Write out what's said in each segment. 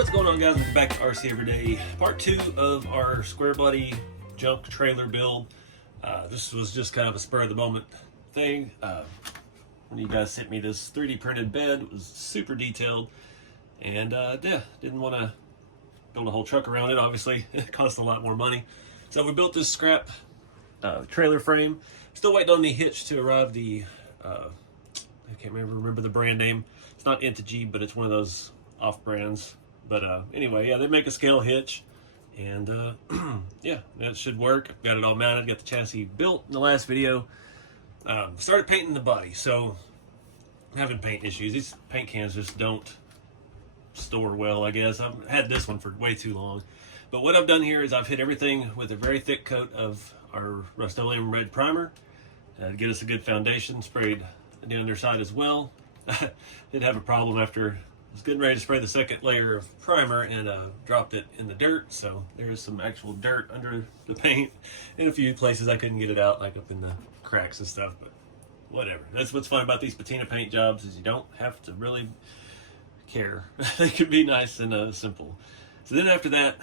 What's going on, guys? Welcome back to RC Everyday, part 2 of our Squarebody junk trailer build. This was just kind of a spur of the moment thing. When you guys sent me this 3D printed bed, it was super detailed, and yeah, didn't want to build a whole truck around it. Obviously, it cost a lot more money, so we built this scrap trailer frame. Still waiting on the hitch to arrive. The I can't remember the brand name. It's not Integy, but it's one of those off brands. But anyway, yeah, they make a scale hitch, and yeah, that should work. Got it all mounted, got the chassis built in the last video. Started painting the body, so I'm having paint issues. These paint cans just don't store well, I guess. I've had this one for way too long. But what I've done here is I've hit everything with a very thick coat of our Rust-Oleum red primer to get us a good foundation. Sprayed the underside as well. Did have a problem after I was getting ready to spray the second layer of primer and dropped it in the dirt. So there's some actual dirt under the paint. In a few places I couldn't get it out, like up in the cracks and stuff, but whatever. That's what's fun about these patina paint jobs, is you don't have to really care. They can be nice and simple. So then after that,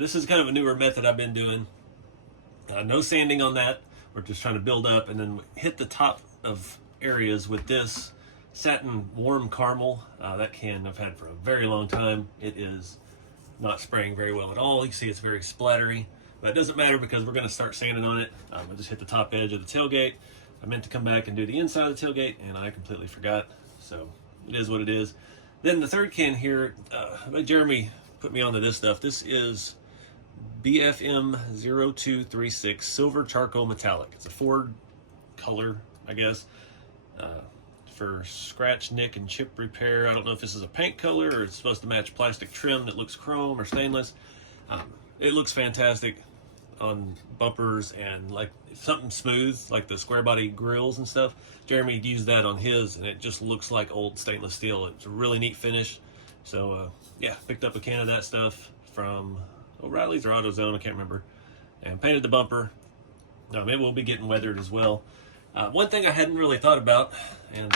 this is kind of a newer method I've been doing. No sanding on that. We're just trying to build up and then hit the top of areas with this satin warm caramel. That can I've had for a very long time. It is not spraying very well at all. You can see it's very splattery, but it doesn't matter because we're going to start sanding on it. I just hit the top edge of the tailgate. I meant to come back and do the inside of the tailgate, and I completely forgot. So it is what it is. Then the third can here, Jeremy put me onto this stuff. This is BFM 0236 Silver Charcoal Metallic. It's a Ford color, I guess, for scratch, nick, and chip repair. I don't know if this is a paint color or it's supposed to match plastic trim that looks chrome or stainless. It looks fantastic on bumpers and like something smooth, like the Squarebody grills and stuff. Jeremy used that on his, and it just looks like old stainless steel. It's a really neat finish. So yeah, picked up a can of that stuff from O'Reilly's or AutoZone, I can't remember, and painted the bumper. Maybe we'll be getting weathered as well. One thing I hadn't really thought about, and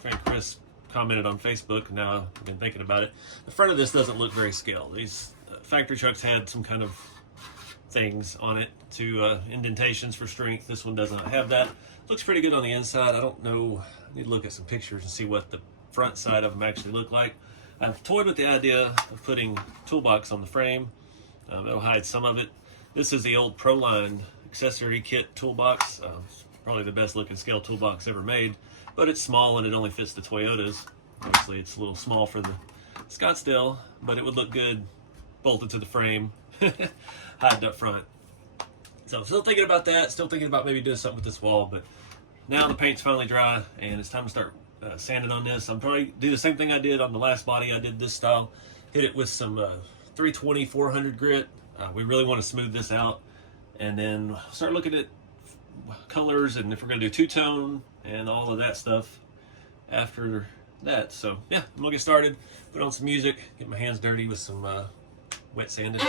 friend Chris commented on Facebook, now I've been thinking about it. The front of this doesn't look very scaled. These factory trucks had some kind of things on it to indentations for strength. This one does not have that. Looks pretty good on the inside. I don't know, I need to look at some pictures and see what the front side of them actually look like. I've toyed with the idea of putting toolbox on the frame. That'll hide some of it. This is the old Proline accessory kit toolbox. Probably the best looking scale toolbox ever made, but it's small and it only fits the Toyotas. Obviously it's a little small for the Scottsdale, but it would look good bolted to the frame, hide up front. So still thinking about that, still thinking about maybe doing something with this wall, but now the paint's finally dry and it's time to start sanding on this. I'm probably do the same thing I did on the last body. I did this style, hit it with some 320 400 grit. We really want to smooth this out, and then start looking at colors and if we're going to do two-tone and all of that stuff after that. So yeah, I'm gonna get started, put on some music, get my hands dirty with some wet sanding.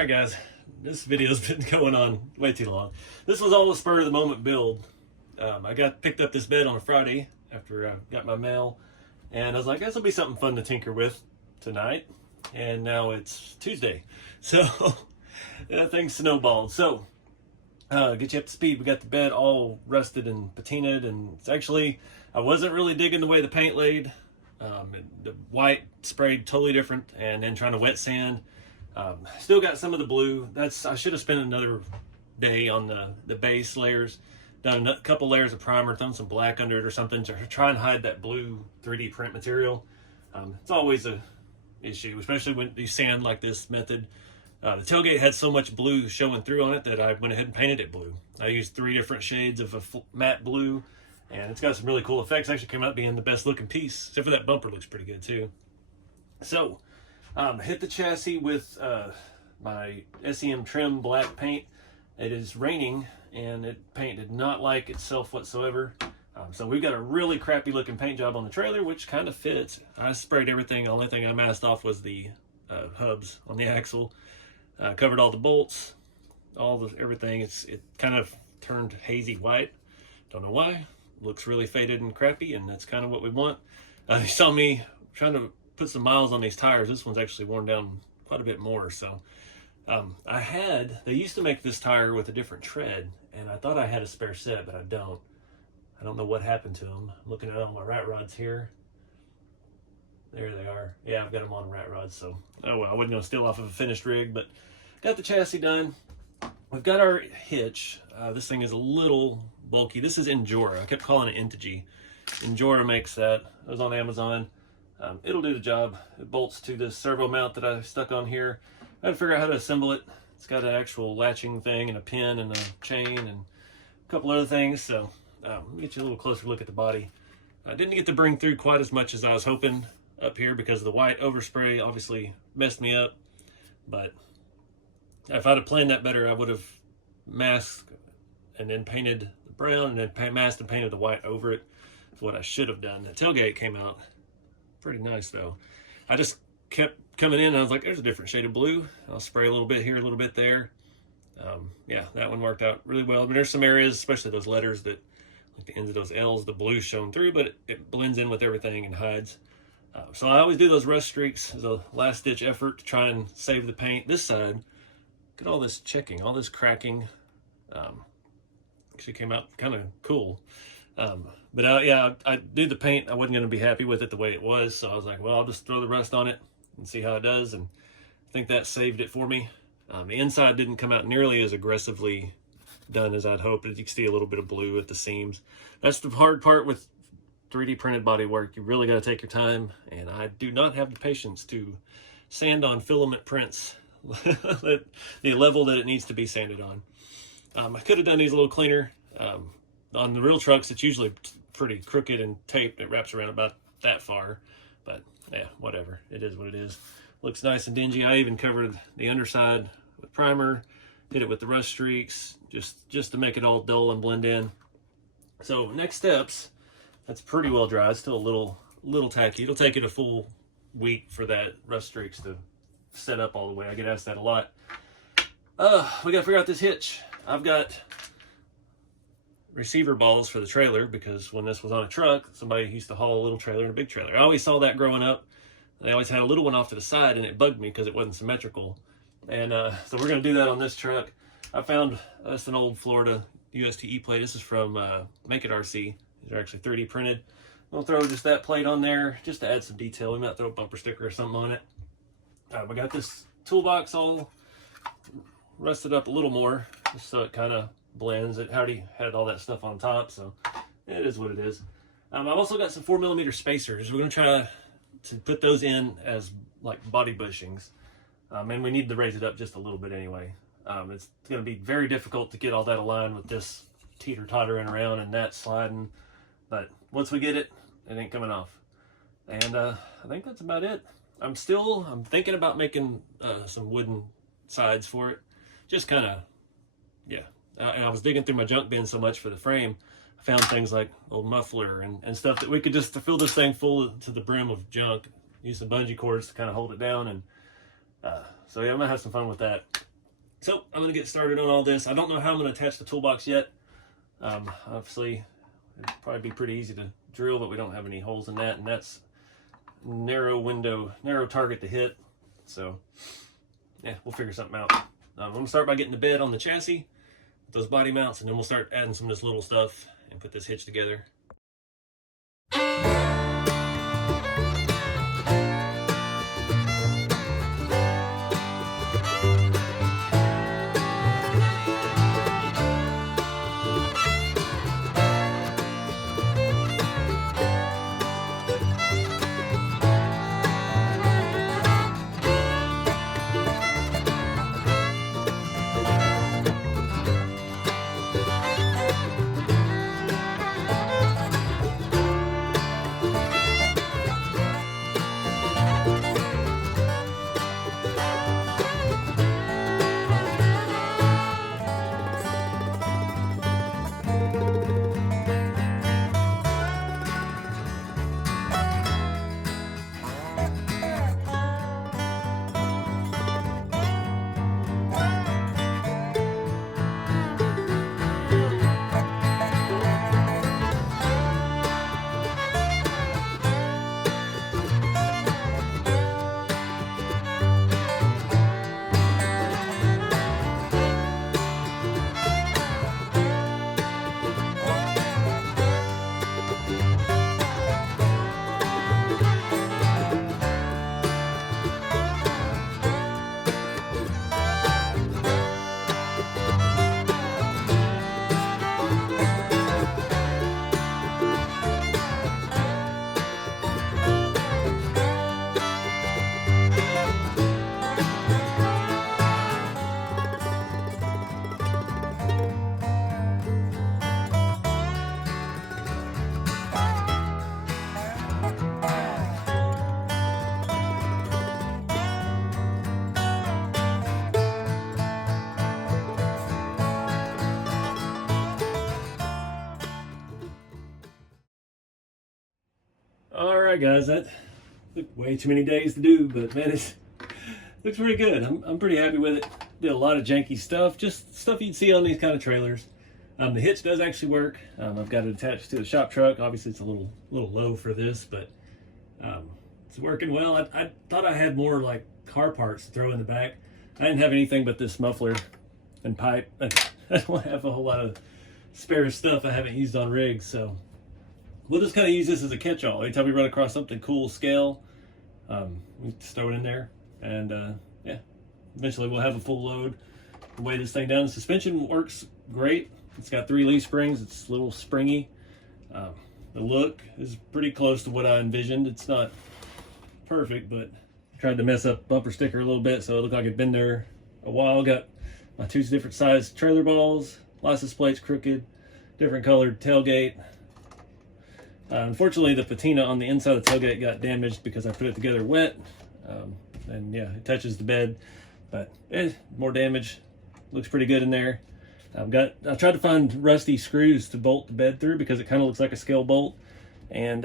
Alright guys, this video's been going on way too long. This was all a spur of the moment build. I picked up this bed on a Friday after I got my mail, and I was like, this will be something fun to tinker with tonight. And now it's Tuesday, so that thing snowballed. So get you up to speed. We got the bed all rusted and patinaed, and it's actually, I wasn't really digging the way the paint laid. The white sprayed totally different, and then trying to wet sand. Still got some of the blue. I should have spent another day on the base layers, done a couple layers of primer, thrown some black under it or something to try and hide that blue 3D print material. It's always a issue, especially when you sand like this method. The tailgate had so much blue showing through on it that I went ahead and painted it blue. I used 3 different shades of a matte blue, and it's got some really cool effects. Actually came out being the best looking piece, except for that bumper looks pretty good too. So hit the chassis with my SEM trim black paint. It is raining, and paint did not like itself whatsoever. So we've got a really crappy looking paint job on the trailer, which kind of fits. I sprayed everything. The only thing I masked off was the hubs on the axle. Covered all the bolts, everything. It kind of turned hazy white. Don't know why. Looks really faded and crappy, and that's kind of what we want. You saw me trying to put some miles on these tires. This one's actually worn down quite a bit more. So they used to make this tire with a different tread, and I thought I had a spare set, but I don't. I don't know what happened to them. I'm looking at all my rat rods here. There they are. Yeah, I've got them on rat rods, so oh well, I wasn't going to steal off of a finished rig, but got the chassis done. We've got our hitch. This thing is a little bulky. This is Endura. I kept calling it Integy. Endura makes that. It was on Amazon. It'll do the job. It bolts to this servo mount that I stuck on here. I had to figure out how to assemble it. It's got an actual latching thing and a pin and a chain and a couple other things. So let me get you a little closer look at the body. I didn't get to bring through quite as much as I was hoping up here because the white overspray obviously messed me up. But if I'd have planned that better, I would have masked and then painted the brown and then masked and painted the white over it. That's what I should have done. The tailgate came out pretty nice though. I just kept coming in and I was like, there's a different shade of blue. I'll spray a little bit here, a little bit there. Yeah, that one worked out really well. I mean, there's some areas, especially those letters that, like the ends of those L's, the blue shone through, but it blends in with everything and hides. So I always do those rust streaks as a last ditch effort to try and save the paint. This side, look at all this checking, all this cracking. Actually came out kind of cool. But yeah, I did the paint. I wasn't going to be happy with it the way it was. So I was like, well, I'll just throw the rust on it and see how it does. And I think that saved it for me. The inside didn't come out nearly as aggressively done as I'd hoped. You can see a little bit of blue at the seams. That's the hard part with 3D printed body work. You really got to take your time. And I do not have the patience to sand on filament prints at the level that it needs to be sanded on. I could have done these a little cleaner. On the real trucks, it's usually pretty crooked and taped. It wraps around about that far, but yeah, whatever. It is what it is. Looks nice and dingy. I even covered the underside with primer, did it with the rust streaks, just to make it all dull and blend in. So next steps, that's pretty well dry. It's still a little tacky. It'll take it a full week for that rust streaks to set up all the way. I get asked that a lot. We gotta figure out this hitch. I've got receiver balls for the trailer because when this was on a truck, somebody used to haul a little trailer and a big trailer. I always saw that growing up. They always had a little one off to the side, and it bugged me because it wasn't symmetrical. And so we're going to do that on this truck. I found us an old Florida USTE plate. This is from ScaleRC. These are actually 3D printed. We'll throw just that plate on there just to add some detail. We might throw a bumper sticker or something on it. We got this toolbox all rusted up a little more just so it kind of blends. It already had all that stuff on top, so it is what it is. I've also got some 4mm spacers. We're going to try to put those in as like body bushings, and we need to raise it up just a little bit anyway. It's going to be very difficult to get all that aligned with this teeter-tottering around and that sliding, but once we get it, it ain't coming off. And I think that's about it. I'm thinking about making some wooden sides for it. Just kind of, yeah. And I was digging through my junk bin so much for the frame, I found things like old muffler and stuff that we could just fill this thing full to the brim of junk. Use some bungee cords to kind of hold it down. And so yeah, I'm gonna have some fun with that. So I'm going to get started on all this. I don't know how I'm going to attach the toolbox yet. Obviously, it'd probably be pretty easy to drill, but we don't have any holes in that, and that's narrow target to hit. So yeah, we'll figure something out. I'm going to start by getting the bed on the chassis, those body mounts, and then we'll start adding some of this little stuff and put this hitch together. Alright guys, that took way too many days to do, but man, it looks pretty good. I'm pretty happy with it. Did a lot of janky stuff, just stuff you'd see on these kind of trailers. The hitch does actually work. I've got it attached to the shop truck. Obviously it's a little low for this, but it's working well. I thought I had more like car parts to throw in the back. I didn't have anything but this muffler and pipe. I don't have a whole lot of spare stuff I haven't used on rigs, so we'll just kind of use this as a catch-all. Anytime we run across something cool, scale, we just throw it in there, and yeah, eventually we'll have a full load to weigh this thing down. The suspension works great. It's got 3 leaf springs. It's a little springy. The look is pretty close to what I envisioned. It's not perfect, but I tried to mess up bumper sticker a little bit so it looked like it'd been there a while. Got my 2 different size trailer balls, license plates crooked, different colored tailgate. Unfortunately, the patina on the inside of the tailgate got damaged because I put it together wet. And yeah, it touches the bed, but more damage. Looks pretty good in there. I tried to find rusty screws to bolt the bed through because it kind of looks like a scale bolt. And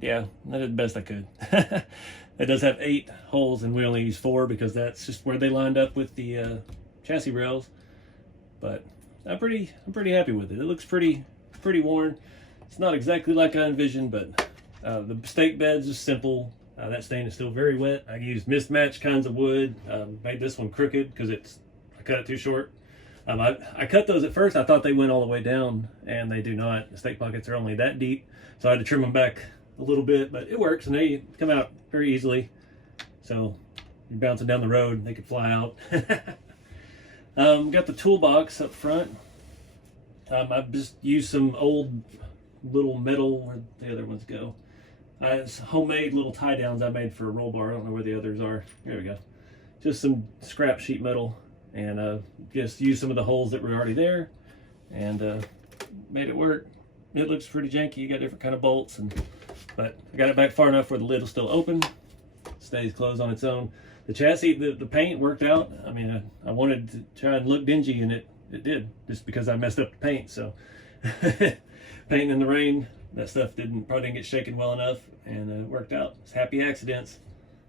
yeah, I did the best I could. It does have 8 holes and we only use 4 because that's just where they lined up with the chassis rails. But I'm pretty happy with it. It looks pretty worn. It's not exactly like I envisioned, but the stake bed's just simple. That stain is still very wet. I used mismatched kinds of wood. Made this one crooked because I cut it too short. I cut those at first. I thought they went all the way down, and they do not. The stake pockets are only that deep, so I had to trim them back a little bit, but it works, and they come out very easily. So you're bouncing down the road, they could fly out. Got the toolbox up front. I've just used some old little metal, where the other ones go. It's homemade little tie downs I made for a roll bar. I don't know where the others are. There we go. Just some scrap sheet metal, and just used some of the holes that were already there, and made it work. It looks pretty janky. You got different kind of bolts, but I got it back far enough where the lid will still open. Stays closed on its own. The chassis, the paint worked out. I mean, I wanted to try and look dingy, and it did, just because I messed up the paint. So painting in the rain, that stuff probably didn't get shaken well enough, and it worked out. It's happy accidents.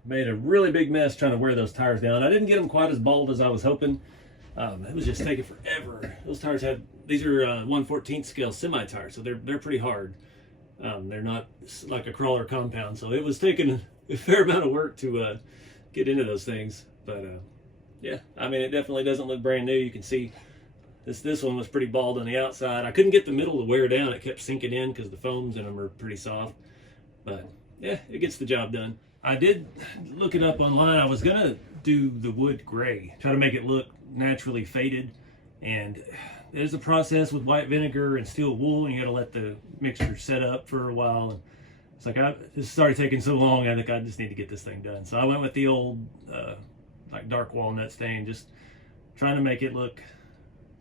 Made a really big mess trying to wear those tires down. I didn't get them quite as bald as I was hoping. It was just taking forever. Those tires had, these are 1/14 scale semi tires, so they're pretty hard. They're not like a crawler compound, so it was taking a fair amount of work to get into those things. But yeah, I mean, it definitely doesn't look brand new. You can see this one was pretty bald on the outside. I couldn't get the middle to wear down. It kept sinking in because the foams in them are pretty soft. But yeah, it gets the job done. I did look it up online. I was gonna do the wood gray, try to make it look naturally faded, and there's a process with white vinegar and steel wool, and you gotta let the mixture set up for a while. And it's like, this started taking so long, I think I just need to get this thing done. So I went with the old like dark walnut stain, just trying to make it look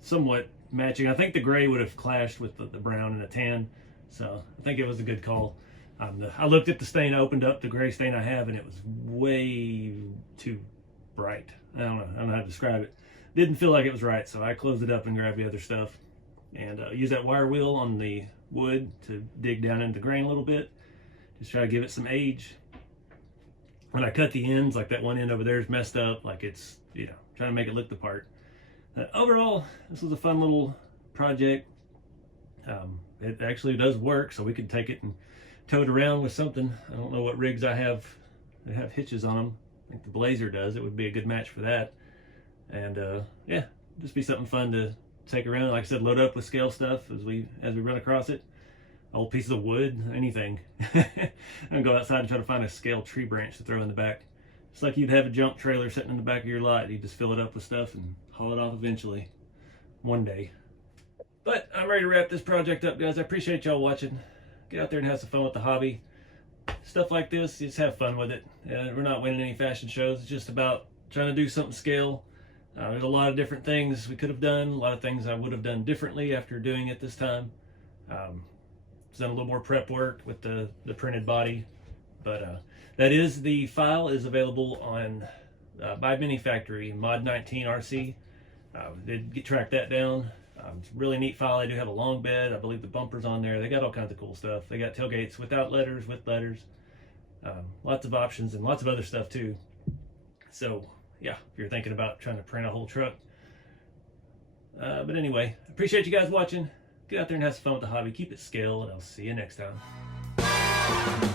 somewhat matching. I think the gray would have clashed with the brown and the tan, so I think it was a good call. I looked at the stain, I opened up the gray stain I have, and it was way too bright. I don't know how to describe it. Didn't feel like it was right, so I closed it up and grabbed the other stuff, and used that wire wheel on the wood to dig down into the grain a little bit, just try to give it some age. When I cut the ends, like that one end over there is messed up, like it's, you know, trying to make it look the part. Overall, this was a fun little project. It actually does work, so we could take it and tow it around with something. I don't know what rigs I have that have hitches on them. I think the Blazer does. It would be a good match for that. And yeah, just be something fun to take around. Like I said, load up with scale stuff as we run across it. Old pieces of wood, anything. And go outside and try to find a scale tree branch to throw in the back. It's like you'd have a junk trailer sitting in the back of your lot. You just fill it up with stuff and haul it off eventually, one day. But I'm ready to wrap this project up, guys. I appreciate y'all watching. Get out there and have some fun with the hobby. Stuff like this, just have fun with it. We're not winning any fashion shows. It's just about trying to do something scale. There's a lot of different things we could have done. A lot of things I would have done differently after doing it this time. Done a little more prep work with the printed body. But that is, the file is available on by Mini Factory, Mod 19 RC. Did track that down. It's a really neat file. They do have a long bed. I believe the bumper's on there. They got all kinds of cool stuff. They got tailgates without letters, with letters. Lots of options and lots of other stuff too. So yeah, if you're thinking about trying to print a whole truck. But anyway, appreciate you guys watching. Get out there and have some fun with the hobby. Keep it scale, and I'll see you next time.